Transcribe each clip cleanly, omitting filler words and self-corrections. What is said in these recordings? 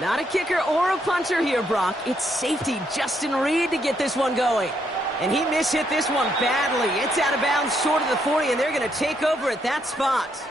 Not a kicker or a punter here, Brock. It's safety Justin Reed to get this one going. And he mishit this one badly. It's out of bounds short of the 40, and they're going to take over at that spot.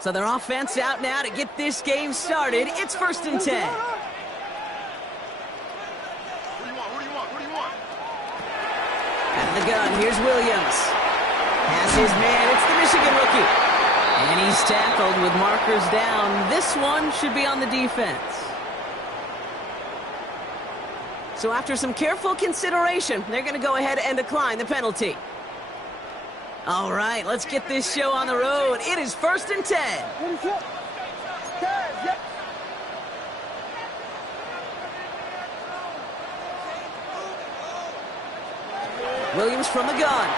So their offense out now to get this game started. It's 1st and 10. At the gun, here's Williams. Has his man, it's the Michigan rookie. And he's tackled with markers down. This one should be on the defense. So after some careful consideration, they're going to go ahead and decline the penalty. All right, let's get this show on the road. It is 1st and 10. Williams from the gun.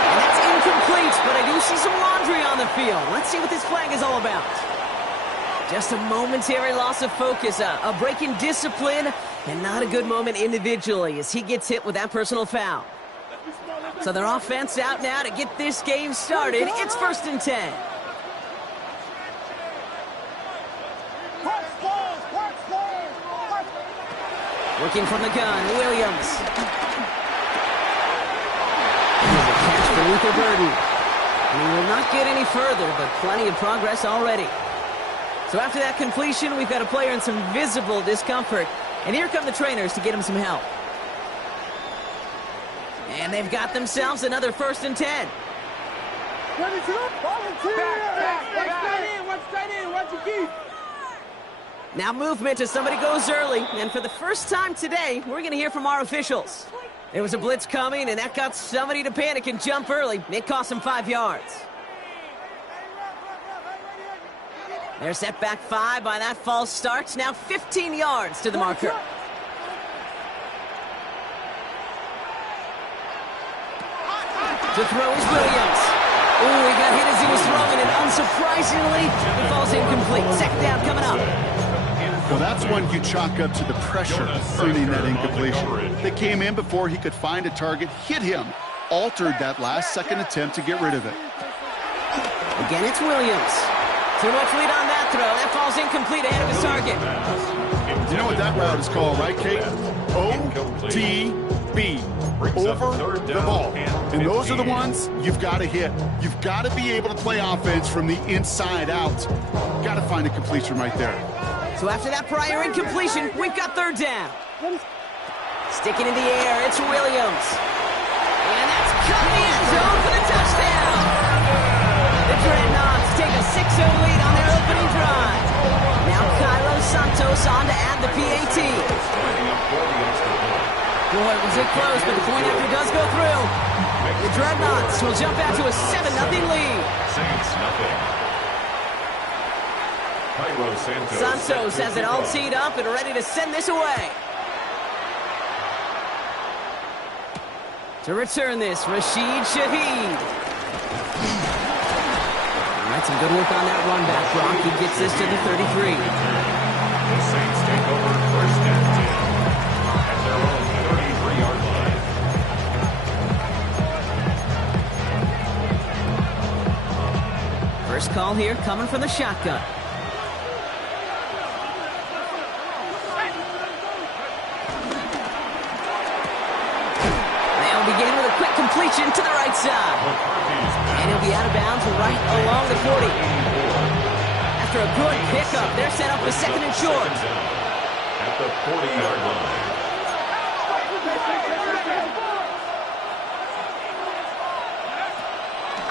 And that's incomplete, but I do see some laundry on the field. Let's see what this flag is all about. Just a momentary loss of focus, a break in discipline, and not a good moment individually as he gets hit with that personal foul. So their offense out now to get this game started. It's 1st and 10. Working from the gun, Williams. Here's a catch for Luther Burden. And he will not get any further, but plenty of progress already. So after that completion, we've got a player in some visible discomfort. And here come the trainers to get him some help. And they've got themselves another 1st and 10. Now movement as somebody goes early. And for the first time today, we're going to hear from our officials. There was a blitz coming, and that got somebody to panic and jump early. It cost them 5 yards. They're set back 5 by that false start. Now 15 yards to the marker. To throw is Williams. Ooh, he got hit as he was throwing, and unsurprisingly, it falls incomplete. 2nd down coming up. Well, that's one you chalk up to the pressure earning that incompletion. They came in before he could find a target, hit him, altered that last-second attempt to get rid of it. Again, it's Williams. Too much lead on that throw. That falls incomplete ahead of his target. You know what that route is called, right, Kate? OTB. Over the ball. And those are the ones you've got to hit. You've got to be able to play offense from the inside out. Got to find a completion right there. So after that prior incompletion, we've got 3rd down. Sticking in the air, it's Williams. And that's cut the end zone for the touchdown. The Dreadnoughts take a 6-0 lead on their opening drive. Now Carlos Santos on to add the PAT. Boy, was it close, but the point after does go through. The Dreadnoughts will jump out to a 7-0 lead. Santos has it all teed up and ready to send this away. To return this, Rashid Shaheed. All right, some good work on that run back, Brock. He gets this to the 33. The Saints take over 1st and 10 at their own 33-yard line. First call here coming from the shotgun. They'll begin with a quick completion to the right side. And he'll be out of bounds right along the 40. After a good pickup, they're set up with 2nd and short. At the 40-yard line.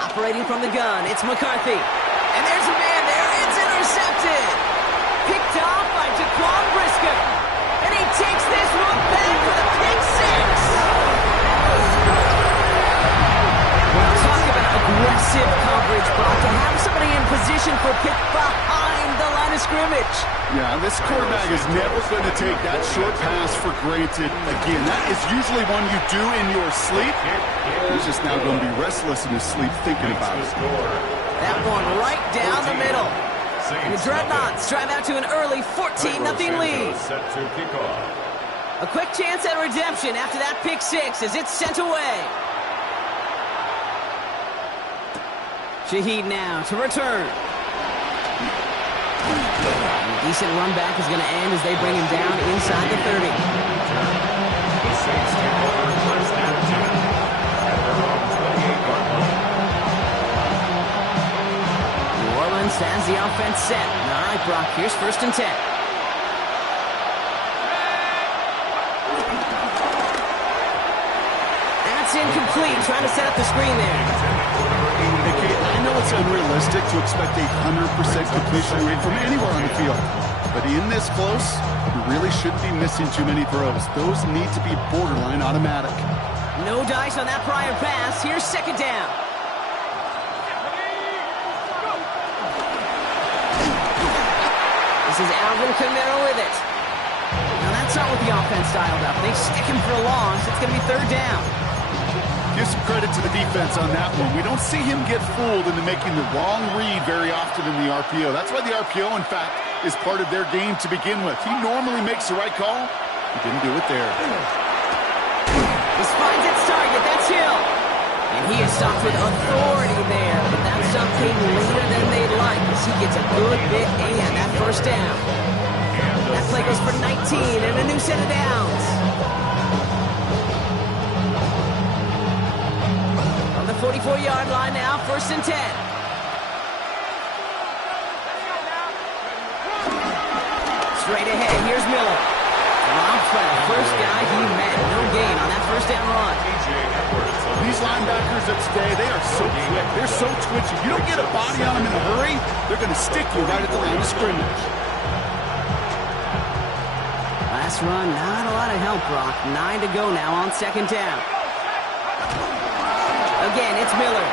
Operating from the gun, it's McCarthy. And there's a man there. It's intercepted. position for a pick behind the line of scrimmage. Yeah, this quarterback is never going to take that short pass for granted again. That is usually one you do in your sleep. He's just now going to be restless in his sleep thinking about it. That one right down the middle. And the Dreadnoughts drive out to an early 14-0 lead. Set to kick off. A quick chance at redemption after that pick six as it's sent away. Shaheed now to return. And a decent run back is going to end as they bring him down inside the 30. The Saints take over first and 10 at their own 28-yard line. New Orleans has the offense set. All right, Brock, here's first and 10. That's incomplete. Trying to set up the screen there. Okay, I know it's unrealistic to expect a 100% completion rate from anywhere on the field. But in this close, you really shouldn't be missing too many throws. Those need to be borderline automatic. No dice on that prior pass. Here's second down. This is Alvin Kamara with it. Now that's not what the offense dialed up. They stick him for a loss. It's going to be third down. Give some credit to the defense on that one. We don't see him get fooled into making the wrong read very often in the RPO. That's why the RPO, in fact, is part of their game to begin with. He normally makes the right call. He didn't do it there. This finds its target. That's Hill. And he is stopped with authority there. But that's something later than they'd like as he gets a good bit and that first down. That play goes for 19 and a new set of downs. On the 44-yard line now, first and 10. Straight ahead, here's Miller. Dropped by the first guy he met. No gain on that first down run. These linebackers of today, they are so quick. They're so twitchy. You don't get a body on them in a hurry, they're going to stick you right at the line of scrimmage. Last run, not a lot of help, Brock. 9 to go now on second down. Again, it's Miller.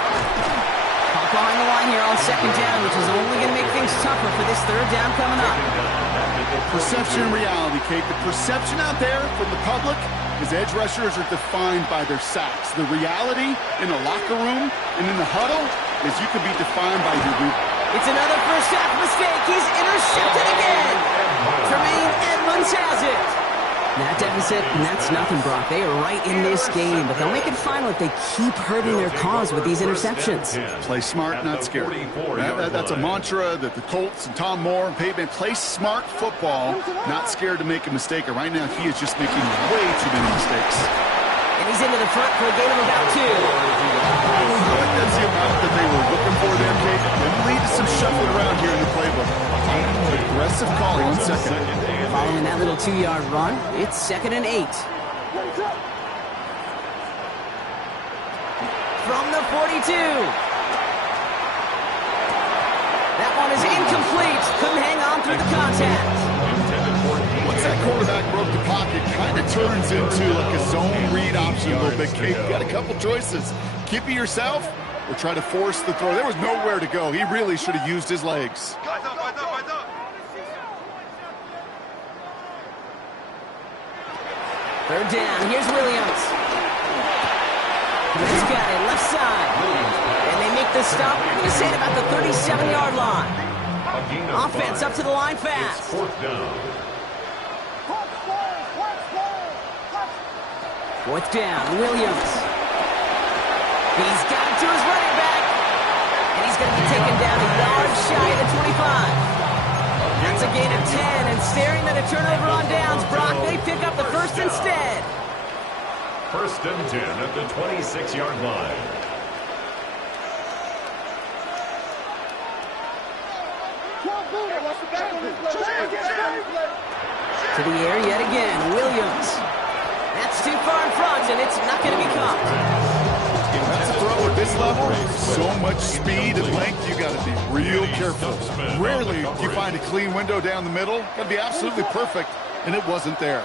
Caught behind the line here on second down, which is only going to make things tougher for this third down coming up. Perception and reality, Kate. The perception out there from the public is edge rushers are defined by their sacks. The reality in the locker room and in the huddle is you can be defined by your root. It's another first half mistake. He's intercepted again. Tremaine Edmonds has it. That deficit, and that's nothing, Brock. They are right in this game, but they'll make it final if they keep hurting their cause with these interceptions. Play smart, not scared. That's a mantra that the Colts and Tom Moore and Peyton play smart football, not scared to make a mistake. And right now, he is just making way too many mistakes. And he's into the front for a gain of about 2. I think that's the amount that they were looking for there, Kate. It'll lead to some shuffling around here in the playbook. Aggressive call on second. Following that little 2-yard run, it's 2nd and 8. From the 42. That one is incomplete. Couldn't hang on through the contact. Once that quarterback broke the pocket, kind of turns into like a zone read option a little bit, Kate. You got a couple choices. Keep it yourself or try to force the throw. There was nowhere to go. He really should have used his legs. Third down. Here's Williams. He's got it left side. And they make the stop. I'm going to say it about the 37-yard line. Offense up to the line fast. Fourth down. Fourth down. Williams. He's got it to his running back. And he's going to be taken down a yard shy of the 25. That's a gain of 10, and staring at a turnover on downs, Brock, they pick up the first instead. First and 10 at the 26-yard line. To the air yet again, Williams. That's too far in front, and it's not going to be caught. That's a throw at this level. So much speed and length, you got to be real careful. Rarely do you find a clean window down the middle. Got to be absolutely perfect, and it wasn't there.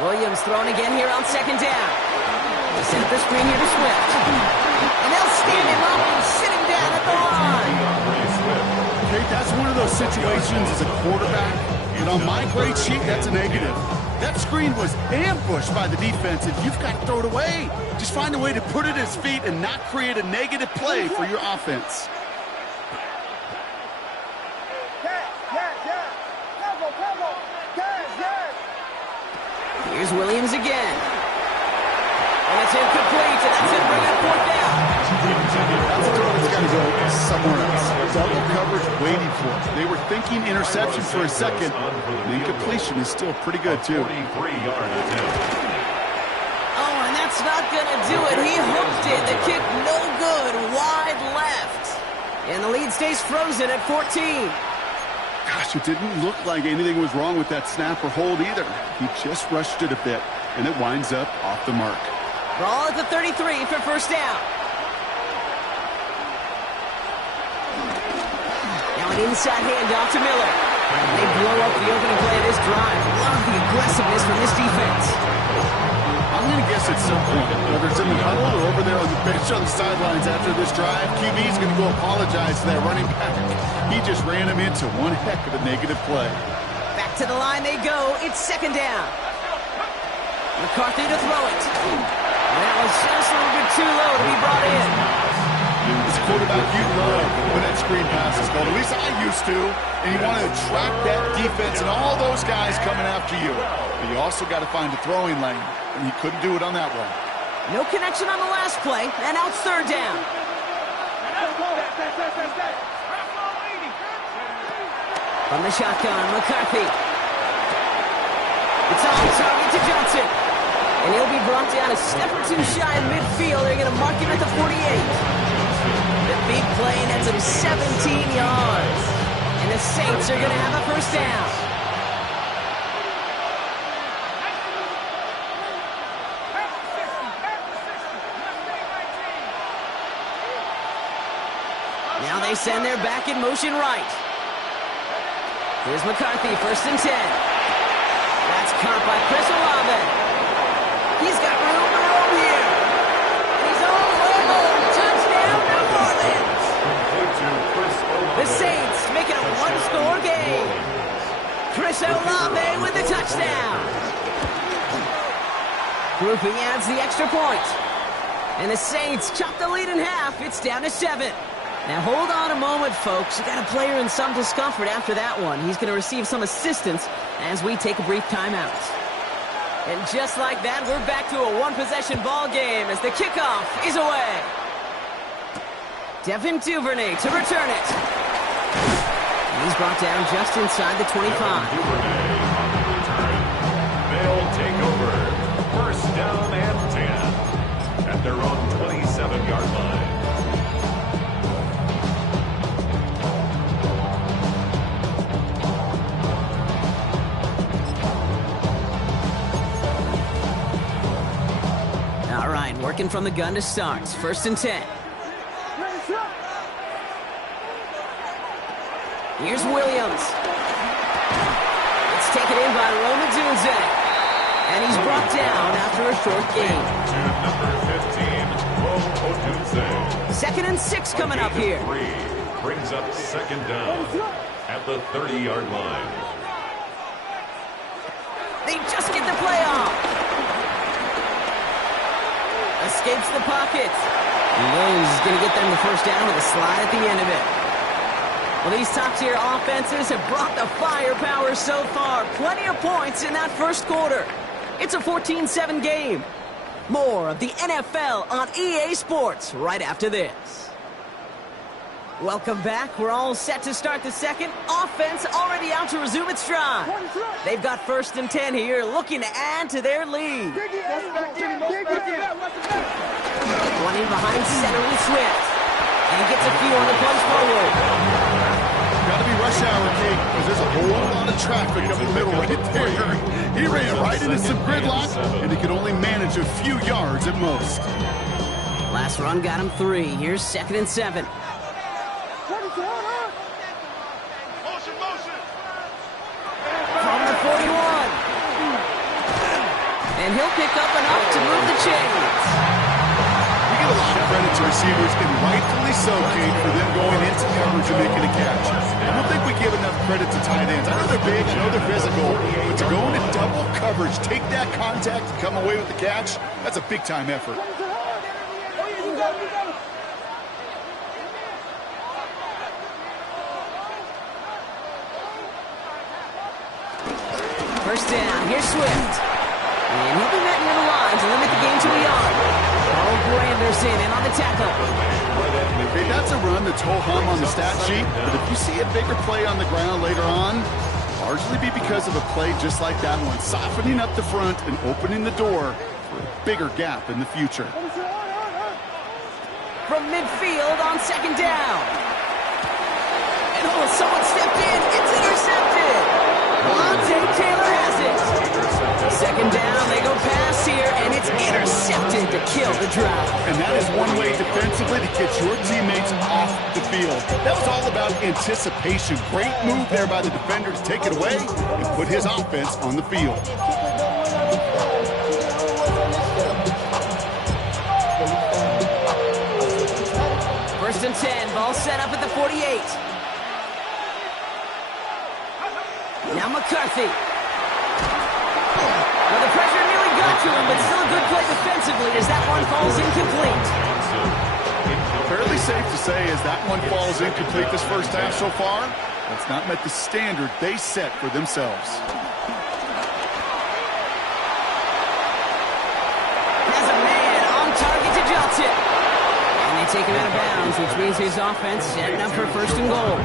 Williams throwing again here on second down. They set up the screen here to Swift. And they'll stand him up and sit him down at the line. Kate, that's one of those situations as a quarterback, and on my grade sheet, that's a negative. That screen was ambushed by the defense, and you've got to throw it away. Just find a way to put it at his feet and not create a negative play for your offense. Here's Williams again. And it's incomplete, and that's it. Bring up fourth down. That's a throw that's got to go somewhere else. Double coverage waiting for it. They were thinking interception for a second. The incompletion is still pretty good, too. Oh, and that's not going to do it. He hooked it. The kick no good. Wide left. And the lead stays frozen at 14. Gosh, it didn't look like anything was wrong with that snap or hold either. He just rushed it a bit, and it winds up off the mark. Ball at the 33 for first down. Now an inside handoff to Miller. They blow up the opening play of this drive. Love the aggressiveness from this defense. I'm going to guess at some point, whether it's in the huddle or over there on the bench on the sidelines after this drive, QB's going to go apologize to that running back. He just ran him into one heck of a negative play. Back to the line they go. It's second down. McCarthy to throw it. And that was just a little bit too low to be brought in. As a quarterback, you love when that screen pass is called. At least I used to. And you want to attract that defense and all those guys coming after you. But you also got to find a throwing lane. And he couldn't do it on that one. No connection on the last play. And now it's third down. From the shotgun, McCarthy. It's on target to Johnson. And he'll be brought down a step or two shy of midfield. They're going to mark him at the 48. The big play nets him 17 yards. And the Saints are going to have a first down. Now they send their back in motion right. Here's McCarthy, first and 10. That's caught by Chris Olave. He's got room to roam here. And he's all the way home. Touchdown, New Orleans. The Saints make it a one-score game. Chris Olave with the touchdown. Roofing adds the extra point. And the Saints chop the lead in half. It's down to 7. Now, hold on a moment, folks. You got a player in some discomfort after that one. He's going to receive some assistance as we take a brief timeout. And just like that, we're back to a one-possession ball game as the kickoff is away. Devin Duvernay to return it. He's brought down just inside the 25. They'll take over. First down and 10 at their own 27-yard line. Working from the gun to start. First and 10. Here's Williams. It's taken in by Roma Dunze. And he's brought down after a short gain. To number 15, Second and 6 coming up here. Brings up second down at the 30-yard line. They just get the play off. Escapes the pocket. He knows he's going to get them the first down with a slide at the end of it. Well, these top-tier offenses have brought the firepower so far. Plenty of points in that first quarter. It's a 14-7 game. More of the NFL on EA Sports right after this. Welcome back. We're all set to start the second. Offense already out to resume its drive. They've got first and 10 here, looking to add to their lead. Running behind center with Swift. And he gets a few on the punch forward. Got to be rush hour, Kate, because there's a whole lot of traffic up the middle right there. He ran right into some gridlock, and he could only manage a few yards at most. Last run got him 3. Here's second and 7. From the 41. And he'll pick up enough to move the chains. You get a lot of credit to receivers, and rightfully so, Kate, for them going into coverage and making a catch. credit to tight ends. I know they're big, I know they're physical, but to go into double coverage, take that contact, and come away with the catch, that's a big-time effort. First down, here's Swift. And he'll be met near the line to limit the game to a yard. Oh, Granderson in on the tackle. Okay, that's a run that's ho-hum on the stat sheet, but if you see a bigger play on the ground later on, largely be because of a play just like that one, softening up the front and opening the door for a bigger gap in the future. From midfield on second down. And oh, someone stepped in. It's intercepted. Monte Taylor has it. Second down, they go pass here, and it's intercepted to kill the drive. And that is one way defensively to get your teammates off the field. That was all about anticipation. Great move there by the defender to take it away and put his offense on the field. First and 10, ball set up at the 48. Now McCarthy. Well, the pressure nearly got to him, but still a good play defensively as that one falls incomplete. Fairly safe to say as that one falls incomplete this first half so far, that's not met the standard they set for themselves. Has a man on target to Johnson. And they take him out of bounds, which means his offense setting up for first and goal.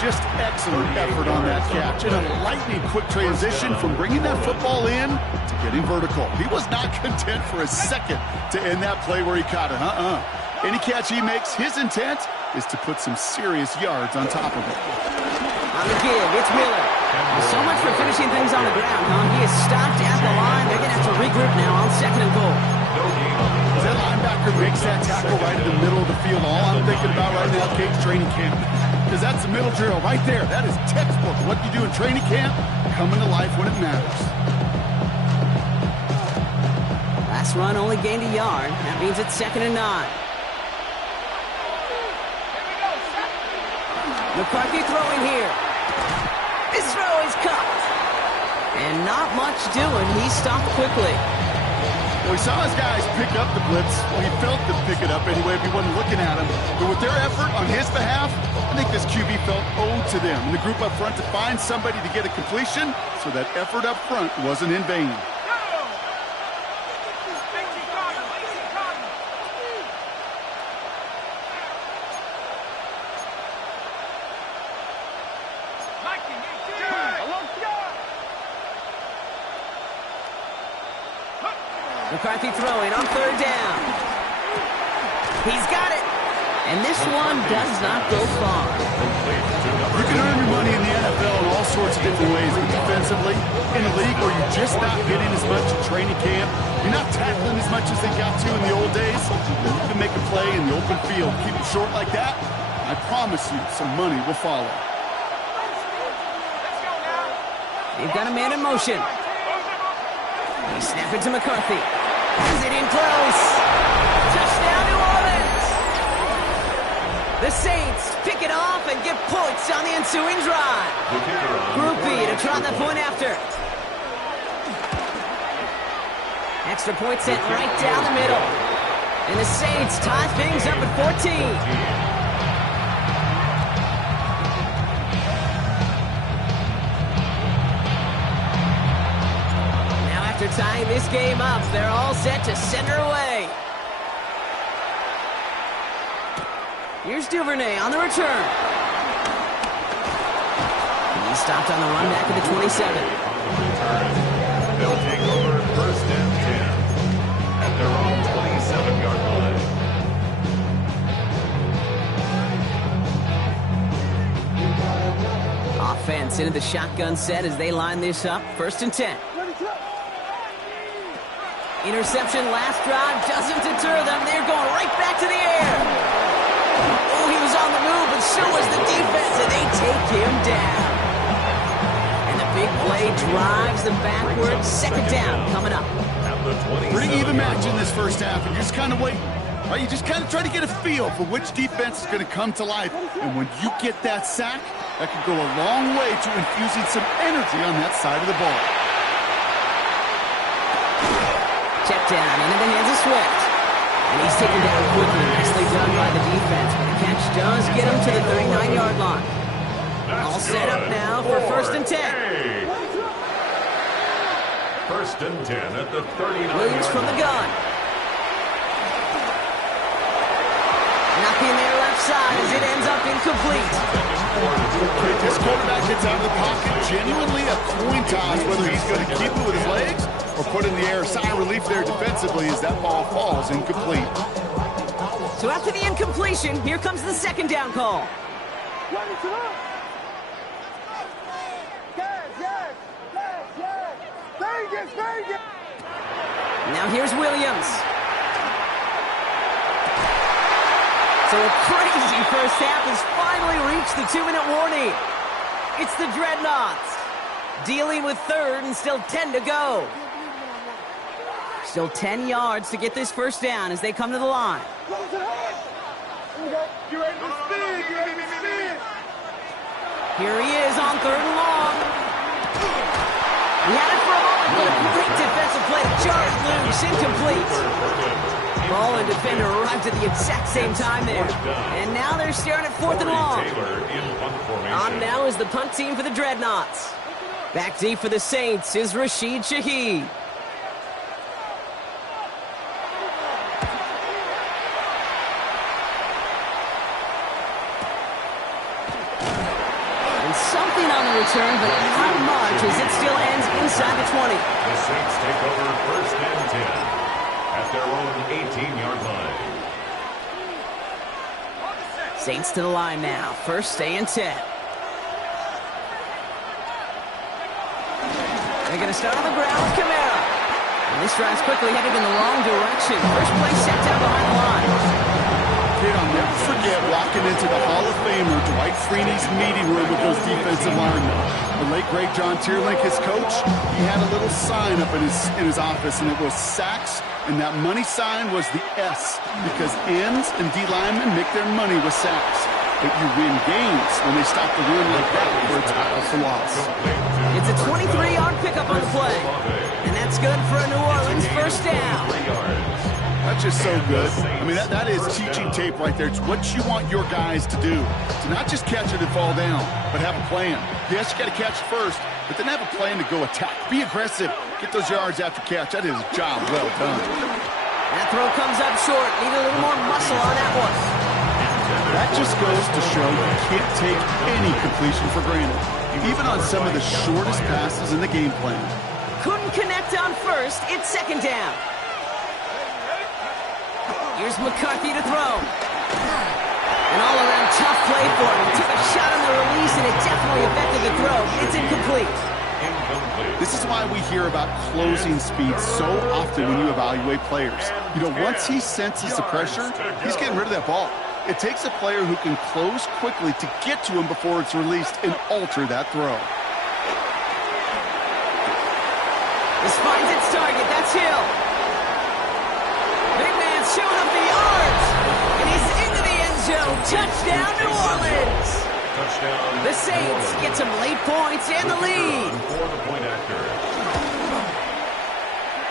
Just excellent effort on that catch. And a lightning quick transition from bringing that football in to getting vertical. He was not content for a second to end that play where he caught it. Any catch he makes, his intent is to put some serious yards on top of it. On the give, it's Miller. So much for finishing things on the ground, huh? He is stopped at the line. They're going to have to regroup now on second and goal. As that linebacker makes that tackle right in the middle of the field, all I'm thinking about right now, Kate's training camp. Because that's the middle drill right there. That is textbook. What you do in training camp, coming to life when it matters. Last run only gained a yard. That means it's second and 9. McCarthy throwing here. His throw is caught. And not much doing. He stopped quickly. Well, we saw his guys pick up the blitz. Well, he felt them pick it up anyway if he wasn't looking at him. But with their effort on his behalf, I think this QB felt owed to them and the group up front to find somebody to get a completion, so that effort up front wasn't in vain. McCarthy throwing on third down. He's got it. And this one does not go far. You can earn your money in the NFL in all sorts of different ways, but defensively, in a league where you're just not getting as much at training camp, you're not tackling as much as they got to in the old days, you can make a play in the open field. Keep it short like that, I promise you some money will follow. They've got a man in motion. They snap it to McCarthy. Has it in close. Touchdown, New Orleans. The Saints pick it off and get points on the ensuing drive. Groupie to try the point after. Extra point sent right down the middle. And the Saints tie things up at 14. After tying this game up, they're all set to send her away. Here's Duvernay on the return. He stopped on the run back at the 27. They'll take over first and 10 at their own 27-yard line. Offense into the shotgun set as they line this up. First and 10. Interception last drive doesn't deter them. They're going right back to the air. Oh, he was on the move, but so was the defense, and they take him down. And the big play drives them backwards. Second down coming up. Pretty even match in this first half, and you're just kind of waiting. Right? You just kind of try to get a feel for which defense is going to come to life. And when you get that sack, That could go a long way to infusing some energy on that side of the ball. Check down into the hands of Swift. And he's taken down quickly. Nicely done by the defense. But the catch does get him to the 39-yard line. All set up now for 1st and 10. First and 10 at the 39-yard Williams from the gun. Knocking their left side as it ends up incomplete. This quarterback gets out of the pocket, genuinely a coin toss whether he's going to keep it with his legs or put in the air. Sigh of relief there defensively as that ball falls incomplete. So after the incompletion, here comes the 2nd down call. Now here's Williams. So a crazy first half has finally reached the 2-minute warning. It's the Dreadnoughts dealing with 3rd and still 10 to go. Still 10 yards to get this first down as they come to the line. Here he is on 3rd and long. He had it for a moment, but a great defensive play to jar it loose, incomplete. Ball and defender arrived at the exact same time there. And now they're staring at 4th and long. On now is the punt team for the Dreadnoughts. Back deep for the Saints is Rashid Shaheed. And something on the return, but not much as it still ends inside the 20. The Saints take over 1st and 10. At their own 18-yard line. Saints to the line now. 1st and 10. They're going to start on the ground with Kamara. And this drive's quickly headed in the wrong direction. First play set down behind the line. Kid, I'll never forget walking into the Hall of Famer Dwight Freeney's meeting room with those defensive linemen. The late, great John Tierlink, his coach, he had a little sign up in his office, and it was sacks. And that money sign was the S, because ends and D linemen make their money with sacks. But you win games when they stop the run like that for a tackle for loss. It's a 23-yard pickup on the play. And that's good for a New Orleans first down. That's just so good. I mean, that is teaching tape right there. It's what you want your guys to do. To not just catch it and fall down, but have a plan. Yes, you got to catch it first, but then have a plan to go attack. Be aggressive. Get those yards after catch. That is a job well done. That throw comes up short. Need a little more muscle on that one. That just goes to show you can't take any completion for granted, even on some of the shortest passes in the game plan. Couldn't connect on 1st. It's 2nd down. Here's McCarthy to throw. An all-around tough play for him. He took a shot on the release, and it definitely affected the throw. It's incomplete. This is why we hear about closing speed so often when you evaluate players. You know, once he senses the pressure, he's getting rid of that ball. It takes a player who can close quickly to get to him before it's released and alter that throw. This finds its target. That's Hill. Big man's showing up the yards. And he's into the end zone. Touchdown, New Orleans. Touchdown. The Saints get some late points and the lead. For the point after.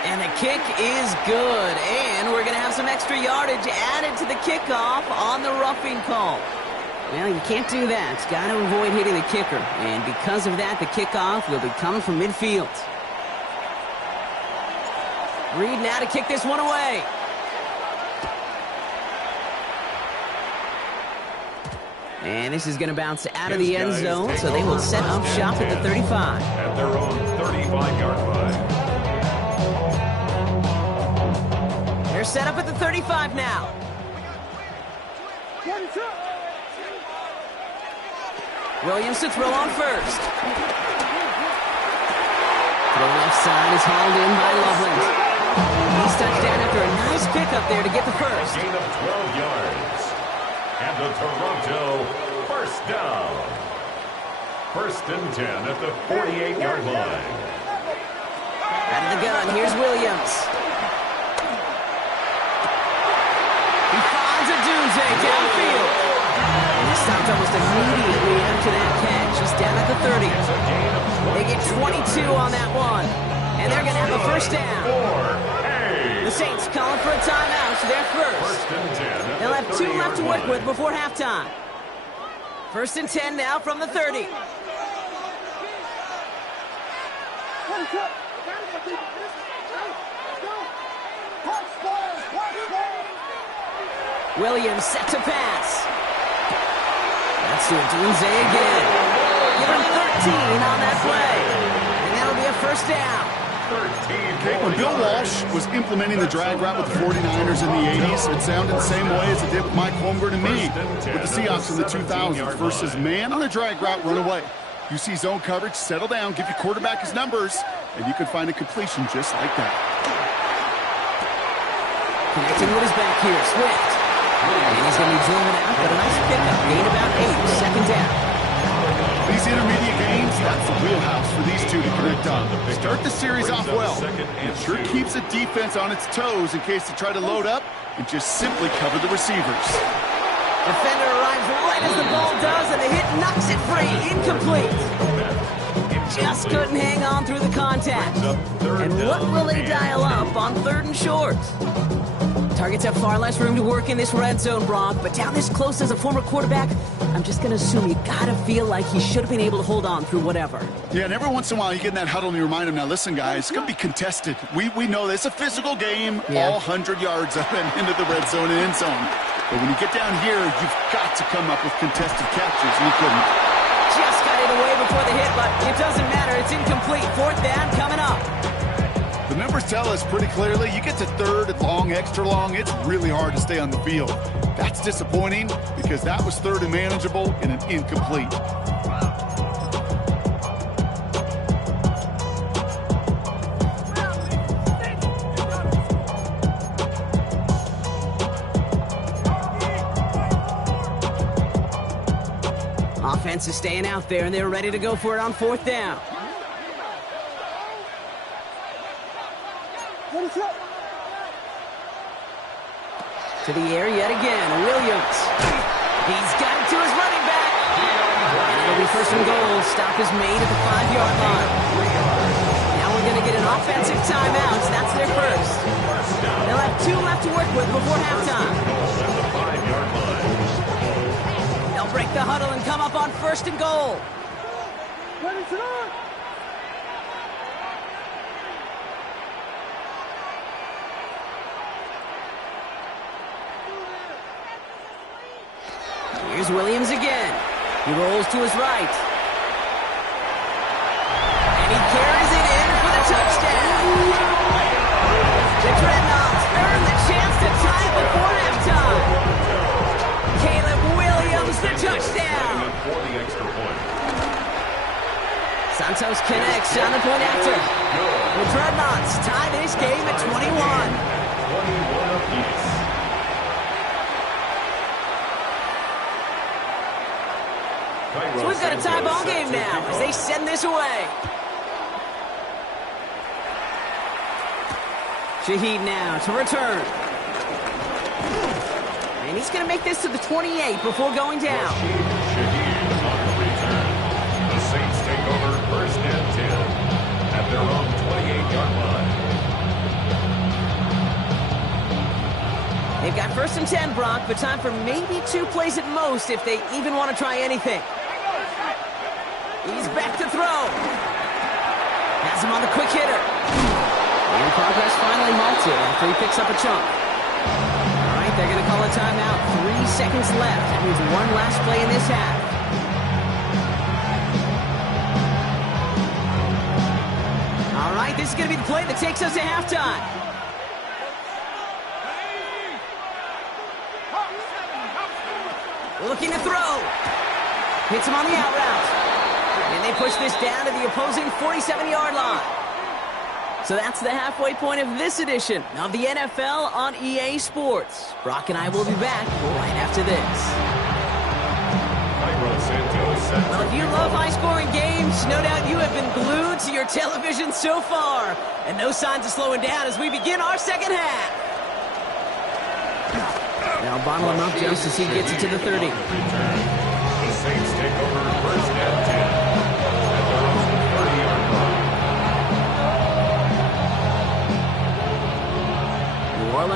And the kick is good. And we're going to have some extra yardage added to the kickoff on the roughing call. Well, you can't do that. Got to avoid hitting the kicker. And because of that, the kickoff will be coming from midfield. Reed now to kick this one away. And this is going to bounce out of the end zone, so they will set up shop at the 35. At their own 35-yard line. They're set up at the 35 now. Williams to throw on 1st. The left side is hauled in by Loveland. He's touched down after a nice pickup there to get the first. Gain of 12 yards. And the Toronto first down. 1st and 10 at the 48-yard line. Out of the gun, here's Williams. He finds a Dunze downfield. And this stopped almost immediately after that catch. on that one. And they're going to have a first down. The Saints calling for a timeout, so they're first. They'll have 2 left to work with before halftime. 1st and 10 now from the 30. Williams set to pass. That's to Fillisgay again. Give him 13 on that play. And that'll be a first down. Okay, when Bill Walsh was implementing the drag route with the 49ers in the 80s, it sounded the same way as it did with Mike Holmgren and me with the Seahawks in the 2000s versus man on a drag route, run away. You see zone coverage, settle down, give your quarterback his numbers, and you can find a completion just like that. Connecting with his back here, Swift. And he's going to be driven out, but a nice pickup. Gain about 8, second down. These intermediate gains, that's the wheelhouse for these two to connect on. Start the series off well. It sure keeps the defense on its toes in case they try to load up and just simply cover the receivers. Defender arrives right as the ball does, and the hit knocks it free. Incomplete. Just couldn't hang on through the contact. And what will they dial up on 3rd and short? Targets have far less room to work in this red zone, Brock, but down this close as a former quarterback, I'm just going to assume you got to feel like he should have been able to hold on through whatever. Yeah, and every once in a while you get in that huddle and you remind him, now listen, guys, it's going to be contested. We know this. It's a physical game, all 100 yards up and into the red zone and end zone. But when you get down here, you've got to come up with contested catches, and he couldn't. Just got it away before the hit, but it doesn't matter. It's incomplete. 4th down coming up. The numbers tell us pretty clearly, you get to 3rd and long, extra long, it's really hard to stay on the field. That's disappointing because that was 3rd and manageable and an incomplete. Offense is staying out there, and they're ready to go for it on 4th down. To the air yet again, Williams. He's got it to his running back. And it'll be 1st and goal. Stop is made at the 5-yard line. Now we're going to get an offensive timeout. That's their first. They'll have 2 left to work with before halftime. They'll break the huddle and come up on 1st and goal. Here's Williams again. He rolls to his right. And he carries it in for the touchdown. The Dreadnoughts earn the chance to tie it before halftime. Caleb Williams, the touchdown. Santos connects on the point after. The Dreadnoughts tie this game at 21. 21 apiece. So we've got a tie ball game now as they send this away. Shaheed now to return. And he's going to make this to the 28 before going down. Shaheed on the return. The Saints take over 1st and 10 at their own 28-yard line. They've got 1st and 10, Brock, but time for maybe 2 plays at most if they even want to try anything. He's back to throw. Has him on the quick hitter. And progress finally halted after he picks up a chunk. All right, they're going to call a timeout. 3 seconds left. That means 1 last play in this half. All right, this is going to be the play that takes us to halftime. Looking to throw. Hits him on the out route. And they push this down to the opposing 47-yard line. So that's the halfway point of this edition of the NFL on EA Sports. Brock and I will be back right after this. Well, if you love high-scoring games, no doubt you have been glued to your television so far. And no signs of slowing down as we begin our second half. Now bottle him up just as he gets it to the 30. The Saints take over 1st and 10 at their own 30-yard line.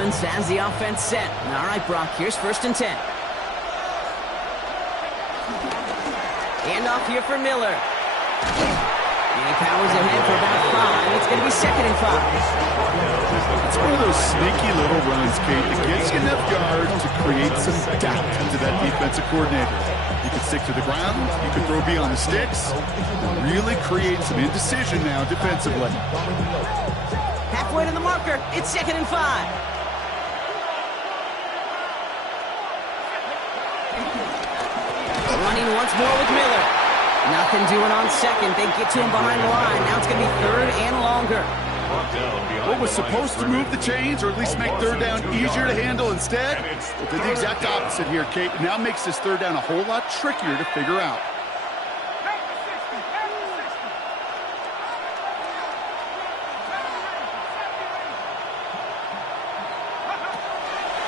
runs as the offense set. All right, Brock, here's 1st and 10. Hand off here for Miller. And he powers ahead for about 5. It's going to be 2nd and 5. It's one of those sneaky little runs, Kate, that gets you enough yards to create some doubt into that defensive coordinator. You can stick to the ground, you can throw beyond the sticks, and really create some indecision now defensively. Halfway to the marker, it's 2nd and 5. Running once more with Miller. Nothing doing on 2nd. They get to him behind the line. Now it's going to be 3rd and longer. What was supposed to move the chains, or at least make 3rd down easier to handle instead, well, did the exact opposite here, Kate. It now makes this 3rd down a whole lot trickier to figure out.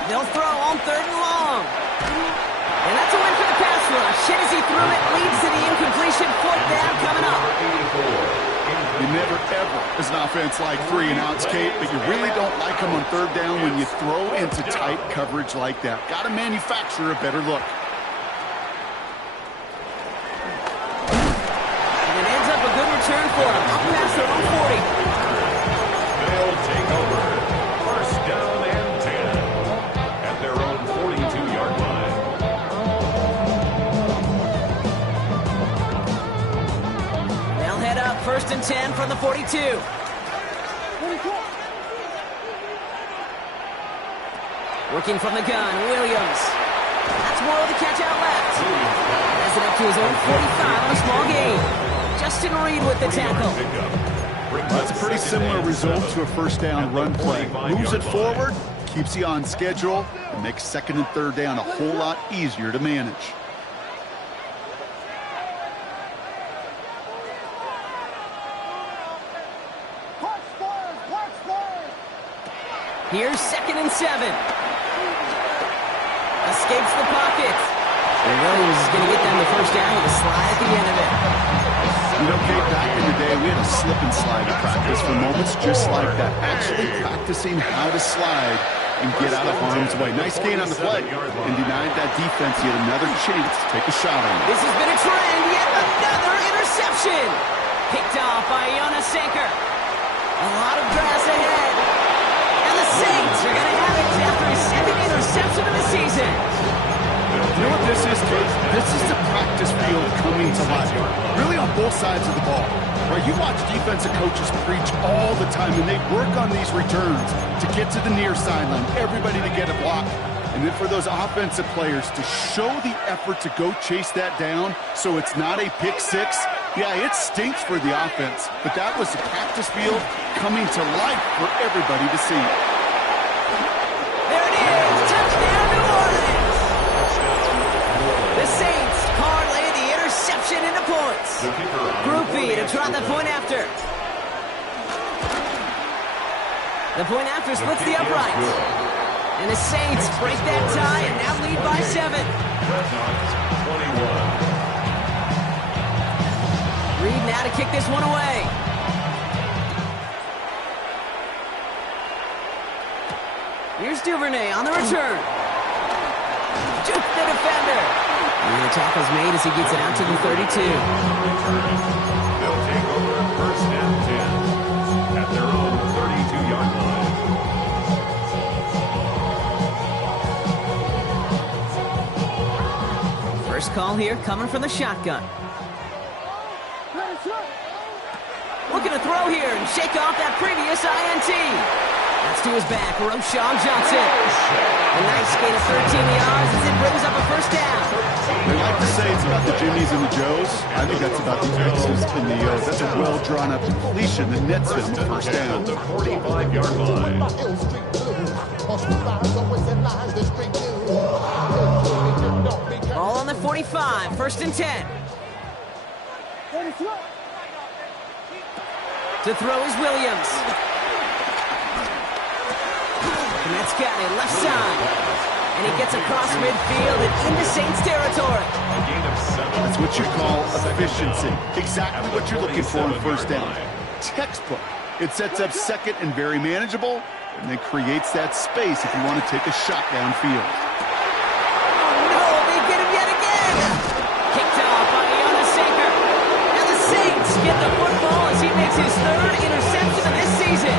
They'll throw on 3rd and long. And that's a win for the pass rush. Hit as he threw it, leads to the incompletion. 4th down coming up. You never, ever, as an offense, like 3 and outs, Kate, but you really don't like them on 3rd down when you throw into tight coverage like that. Got to manufacture a better look. And it ends up a good return for them. Up past their own 40. They'll take over. 1st down and 10 at their own 42-yard line. They'll head up 1st and 10 from the 42. Working from the gun, Williams. That's more with the catch out left. Has it up to his own 45 on a small gain. Justin Reed with the tackle. That's a pretty similar result to a 1st down run play. Moves it forward, keeps you on schedule, and makes 2nd and 3rd down a whole lot easier to manage. Here's 2nd and 7. Escapes the pocket. And Williams is going to get them the 1st down with a slide at the end of it. You know, Kate, back in the day, we had a slip and slide in practice for moments just like that. Actually practicing how to slide and get out of harm's way. Nice gain on the play, and denied that defense yet another chance to take a shot on it. This has been a trend. Yet another interception. Picked off by Jonas Sanker. A lot of grass ahead. And the Saints are going to have it after his 2nd interception of the season. You know what this is, Kate? This is the practice field coming to life. Really on both sides of the ball. Right? You watch defensive coaches preach all the time, and they work on these returns to get to the near sideline, everybody to get a block. And then for those offensive players to show the effort to go chase that down so it's not a pick 6. Yeah, it stinks for the offense, but that was the practice field coming to life for everybody to see. There it is. Touchdown, New Orleans. The Saints parlay the interception into points. Groupie to try the point after. The point after splits the upright. And the Saints break that tie and now lead by 7. Reed now to kick this one away. Here's Duvernay on the return. Juke the defender. And the tackle's made as he gets it out to the 32. They'll take over 1st and 10 at their own 32-yard line. First call here coming from the shotgun. Looking to throw here and shake off that previous INT. That's to his back, Roshan Johnson. A nice gain of 13 yards as it brings up a 1st down. They like to say it's about the Jimmies and the Joes. I think that's about the X's and the O's. That's a well-drawn-up completion that nets them a 1st down. The 45-yard line. Ball on the 45, 1st and 10. To throw is Williams. And that's got it, left side. And he gets across midfield and into Saints territory. That's what you call efficiency. Exactly what you're looking for on 1st down. Textbook. It sets up 2nd and very manageable. and then creates that space if you want to take a shot downfield. Oh, no, they get him yet again. Kicked off by Jonas Saker. And the Saints get the football as he makes his third interception of this season.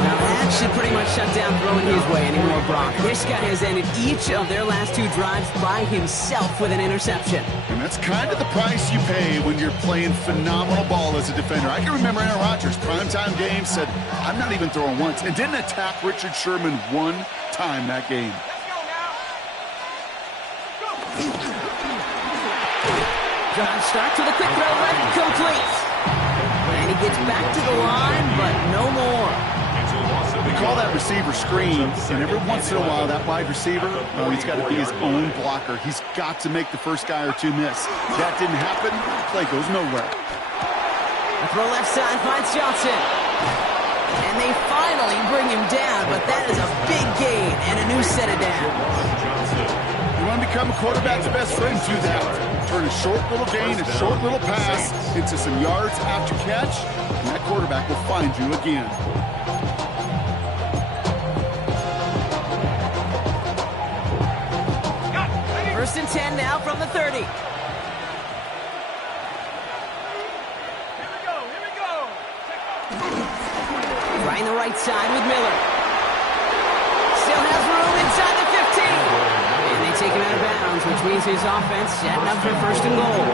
Now that should pretty much shut down throwing his way anymore, Brock. This guy has ended each of their last 2 drives by himself with an interception. And that's kind of the price you pay when you're playing phenomenal ball as a defender. I can remember Aaron Rodgers, primetime game, said, I'm not even throwing once, and didn't attack Richard Sherman one time that game. Drive starts with a quick throw left, complete. And he gets back to the line, but no more. We call that receiver screen, and every once in a while, that wide receiver, well, he's got to be his own blocker. He's got to make the first guy or 2 miss. That didn't happen, play goes nowhere. A throw left side finds Johnson. And they finally bring him down, but that is a big gain and a new set of downs. You want to become a quarterback's best friend, do that. Turn a short little gain, a short little pass into some yards after catch, and that quarterback will find you again. First and 10 now from the 30. Trying the right side with Miller. Still has room inside the 15. And they take him out of bounds, which means his offense setting up for first and goal.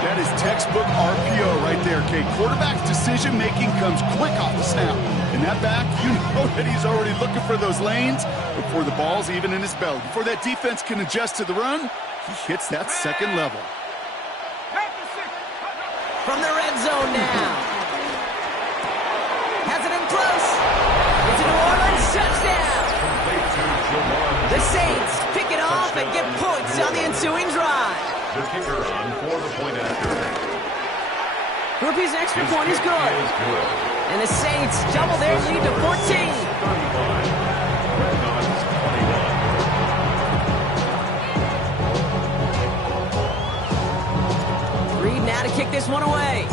That is textbook RPO right there, Kate. Quarterback's decision-making comes quick off the snap. And that back, you know that he's already looking for those lanes before the ball's even in his belly. Before that defense can adjust to the run, he hits that second level. From the red zone now. Has it in close. It's a New Orleans touchdown. The Saints pick it off and get points on the ensuing drive. The kicker on for the point after. Groupie's extra point is good. And the Saints double their lead to 14. Reed now to kick this one away.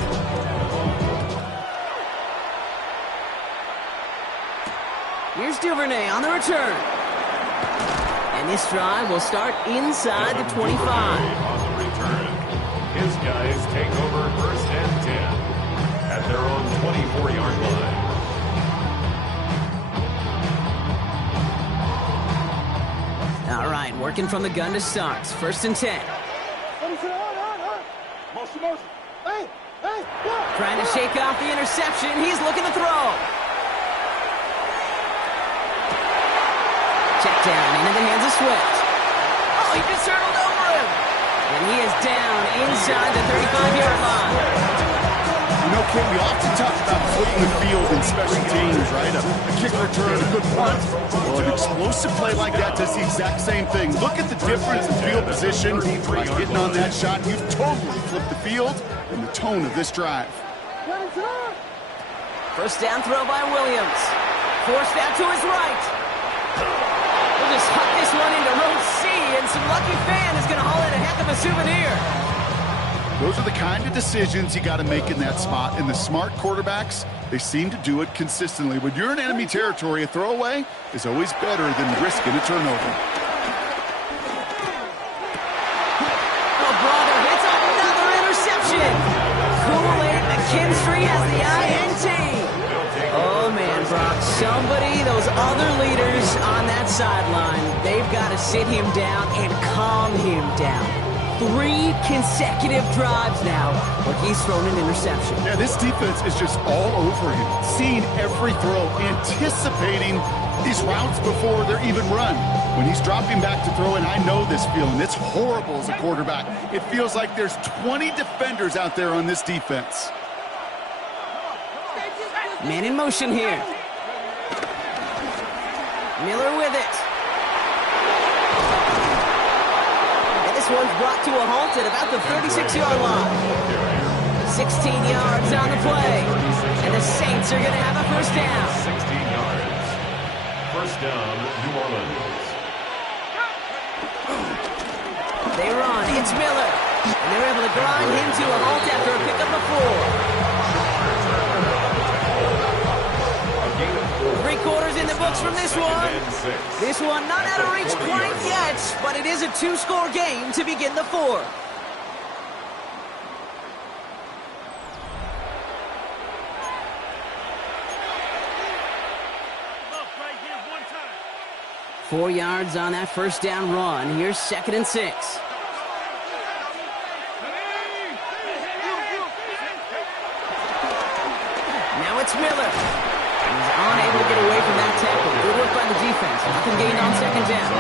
Here's Duvernay on the return. And this drive will start inside the 25. On the return, his guys take over first and 10 at their own 24-yard line. All right, working from the gun to start. First and 10. Trying to shake off the interception. He's looking to throw. Check down into the hands of Swift. Oh, he just hurdled over him. And he is down inside the 35-yard line. You know, Ken, we often talk about flipping the field in special teams, right? A kick return, a good punt. Well, an explosive play like that does the exact same thing. Look at the difference in field position. By getting on that shot, you've totally flipped the field and the tone of this drive. First down throw by Williams. Forced out to his right. We'll just huck this one into row C, and some lucky fan is going to haul in a heck of a souvenir. Those are the kind of decisions you got to make in that spot. And the smart quarterbacks, they seem to do it consistently. When you're in enemy territory, a throwaway is always better than risking a turnover. Oh, brother, it's another interception. Kool-Aid McKinstry has the INT. Oh, man, Brock, somebody, those other leaders on that sideline, they've got to sit him down and calm him down. 3 consecutive drives now where he's thrown an interception. Yeah, this defense is just all over him, seeing every throw, anticipating these routes before they're even run. When he's dropping back to throw, and I know this feeling, it's horrible as a quarterback. It feels like there's 20 defenders out there on this defense. Man in motion here. Miller with it. And this one's brought to a halt at about the 36-yard line. 16 yards on the play. And the Saints are going to have a first down. 16 yards. First down, New Orleans. They run. It's Miller. And they're able to grind him to a halt after a pickup of 4. 3 quarters in the books from this one. This one not out of reach quite yet, but it is a 2-score game to begin the 4th. Four yards on that first down run. Here's 2nd and 6. Now it's Miller. He's unable to get away from that tackle. Good work by the defense. Nothing gained on 2nd down.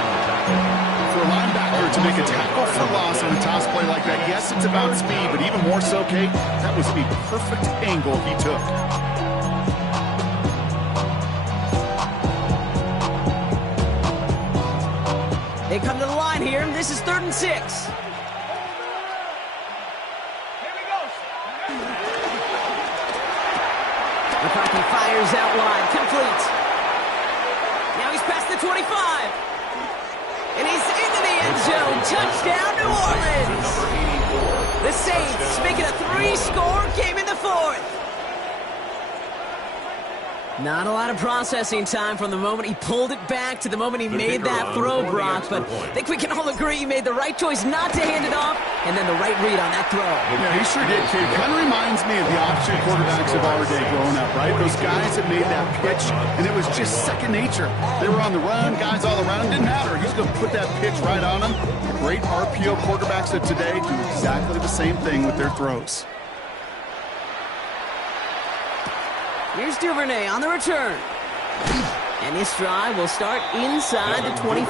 For a linebacker to make a tackle for loss on a toss play like that, yes, it's about speed, but even more so, Kate, that was a perfect angle he took. They come to the line here. This is 3rd and 6. McCarthy fires out wide. Complete. Now he's past the 25. And he's into the end zone. Touchdown, New Orleans. The Saints making a 3-score game in the 4th. Not a lot of processing time from the moment he pulled it back to the moment he made that throw, Brock. But I think we can all agree he made the right choice not to hand it off, and then the right read on that throw. Yeah, he sure did, Kate. Kind of reminds me of the option quarterbacks of our day growing up, right? Those guys that made that pitch, and it was just second nature. They were on the run, guys all around. Didn't matter. He's going to put that pitch right on them. The great RPO quarterbacks of today do exactly the same thing with their throws. Here's Duvernay on the return. And this drive will start inside the 25.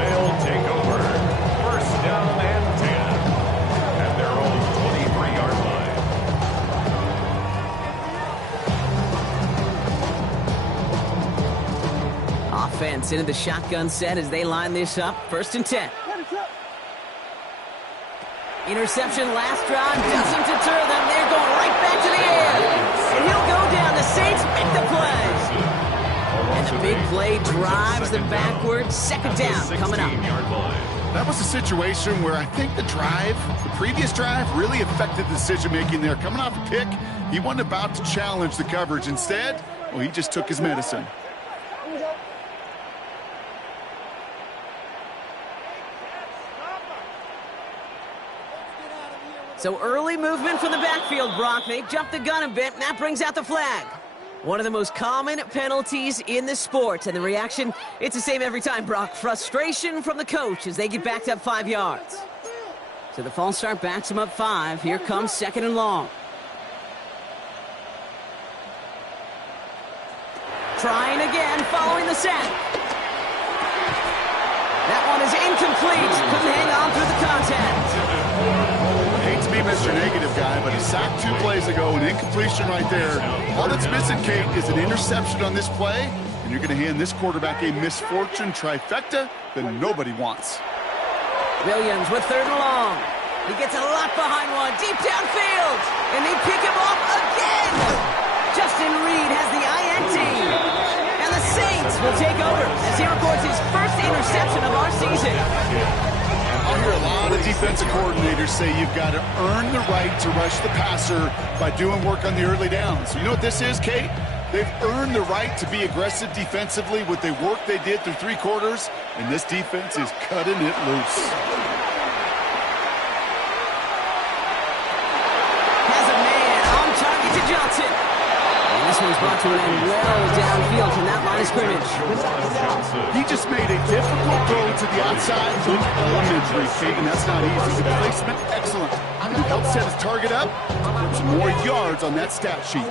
They'll take over. 1st down and 10 at their own 23-yard line. Offense into the shotgun set as they line this up. 1st and 10. Interception last drive doesn't deter them. They're going right back to the air. And he'll go down. The Saints make the play. And the big play drives them backwards. 2nd down coming up. That was a situation where I think the previous drive, really affected the decision-making there. Coming off a pick, he wasn't about to challenge the coverage. Instead, well, he just took his medicine. So early movement from the backfield, Brock. They jumped the gun a bit, and that brings out the flag. One of the most common penalties in the sport, and the reaction, it's the same every time, Brock. Frustration from the coach as they get backed up 5 yards. So the false start backs them up 5. Here comes 2nd and long. Trying again, following the sack. That one is incomplete. Couldn't hang on through the contact. Hate to be Mr. Negative guy, but a sack 2 plays ago, an incompletion right there. All that's missing, Kate, is an interception on this play, and you're going to hand this quarterback a misfortune trifecta that nobody wants. Williams with 3rd and long. He gets a lot behind one, deep downfield, and they pick him off again. Justin Reed has the INT, and the Saints will take over as he records his first interception of our season. I hear a lot of defensive coordinators say you've got to earn the right to rush the passer by doing work on the early downs. You know what this is, Kate? They've earned the right to be aggressive defensively with the work they did through 3 quarters, and this defense is cutting it loose. Has a man on target to Johnson. And this one's brought to an end well downfield from that line of scrimmage. He just made a difficult throw to the outside. Look elementary, Kate, and that's not easy. The placement, excellent. He helped set his target up. Put some more yards on that stat sheet.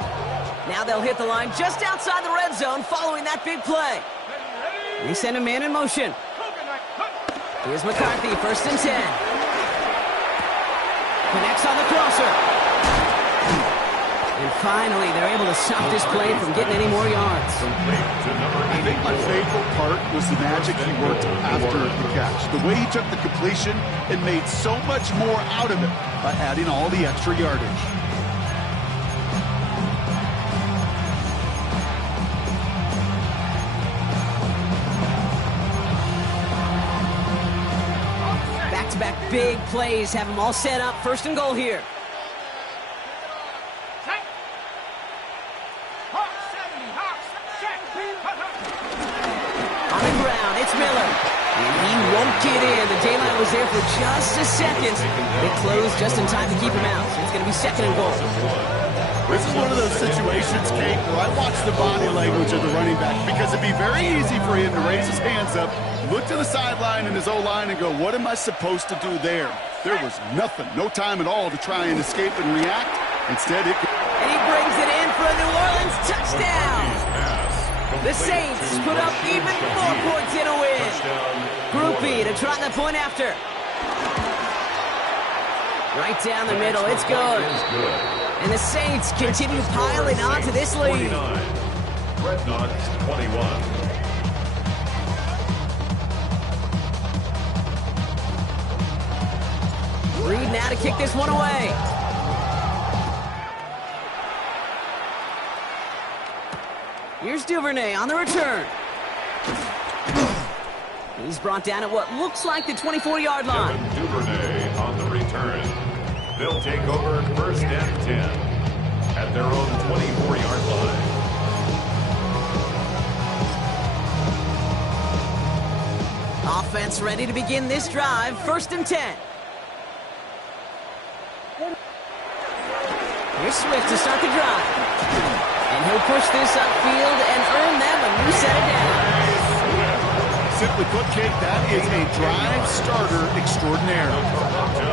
Now they'll hit the line just outside the red zone following that big play. They send a man in motion. Here's McCarthy, 1st and 10. Connects on the crosser. And finally, they're able to stop this play from getting any more yards. I think my favorite part was the magic he worked after the catch. The way he took the completion and made so much more out of it by adding all the extra yardage. Back-to-back big plays have them all set up. 1st and goal here. And he won't get in. The daylight was there for just a second. It closed just in time to keep him out. So it's going to be second and goal. This is one of those situations, Kate, where I watch the body language of the running back because it'd be very easy for him to raise his hands up, look to the sideline in his O-line and go, what am I supposed to do there? There was nothing, no time at all to try and escape and react. Instead, And he brings it in for a New Orleans touchdown. The Saints put up even more points in a win. Groupie to try the point after. Right down the middle, it's good. And the Saints continue piling onto this lead. Dreadnoughts 21. Reed now to kick this one away. Here's Duvernay on the return. He's brought down at what looks like the 24-yard line. Duvernay on the return. They'll take over first and 10 at their own 24-yard line. Offense ready to begin this drive. First and 10. Here's Swift to start the drive. And he'll push this upfield and earn them a new set of downs. simply put, Kate, that is a drive starter extraordinaire.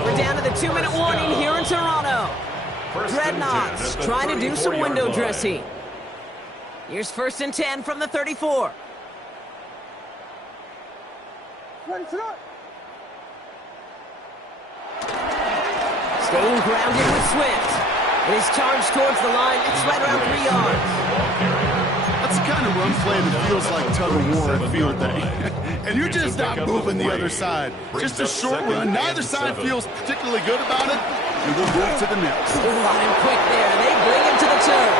We're down to the 2-minute warning here in Toronto. Dreadnoughts trying to do some window dressing. Here's first and 10 from the 34. Staying grounded with Swift. It is charged towards the line. It's right around 3 yards. That's the kind of run play that feels like tug of war at field day. And you're just not moving the other side. Just a short run. Neither side feels particularly good about it. And we'll move to the next. Running quick there. They bring him to the turn.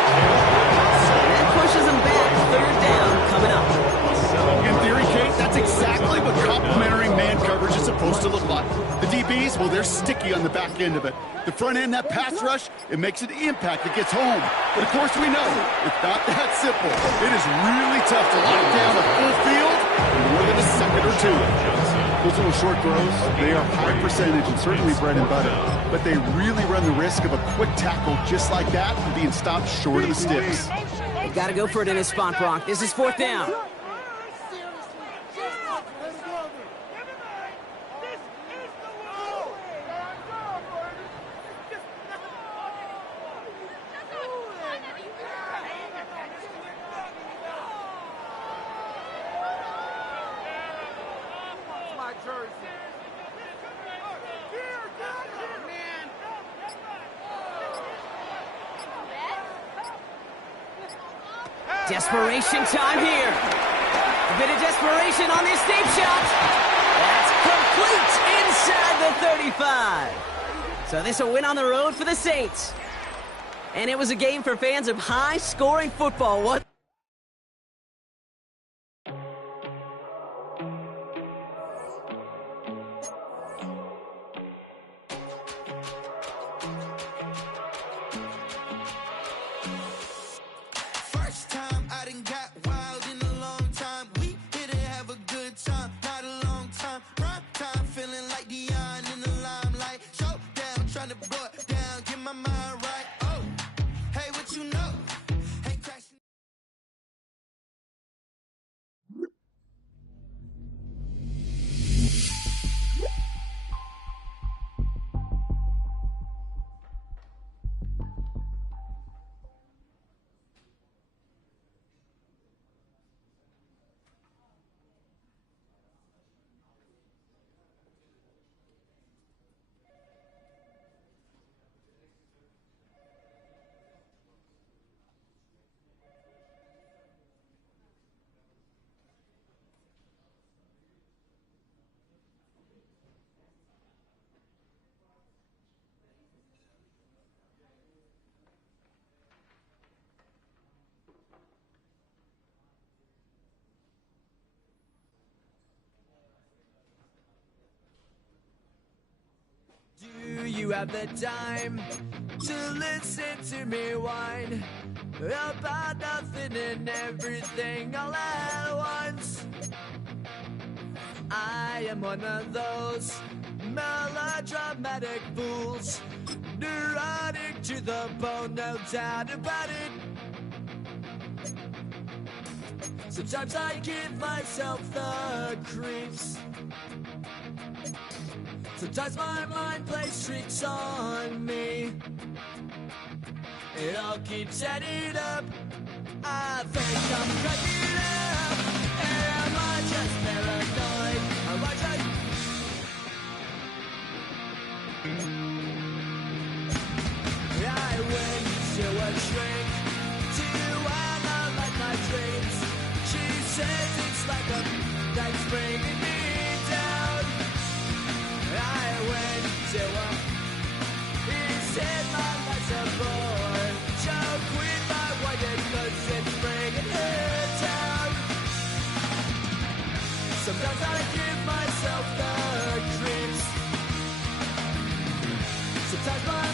That pushes him back. Third down coming up. In theory, Kate, that's exactly what complementary man coverage is supposed to look like. The DBs, well, they're sticky on the back end of it. The front end, that pass rush, it makes an impact. It gets home. But, of course, we know it's not that simple. It is really tough to lock down a full field in more than a second or two. Those little short throws, they are high percentage and certainly bread and butter. But they really run the risk of a quick tackle just like that and being stopped short of the sticks. They've got to go for it in this spot, Brock. This is fourth down. Desperation time here. A bit of desperation on the escape shot. That's complete inside the 35. So this a win on the road for the Saints. And it was a game for fans of high-scoring football. What? Do you have the time to listen to me whine about nothing and everything all at once? I am one of those melodramatic fools, neurotic to the bone, no doubt about it. Sometimes I give myself the creeps. Sometimes my mind plays tricks on me. It all keeps adding up. I think I'm cracking up. Am I just paranoid? Am I just... I went to a shrink to analyze my dreams. She says it's like a that's bringing me down. I went to a... He said my life's a bore. So quit my wife cause it's bringing her down. Sometimes I give myself the creeps. Sometimes my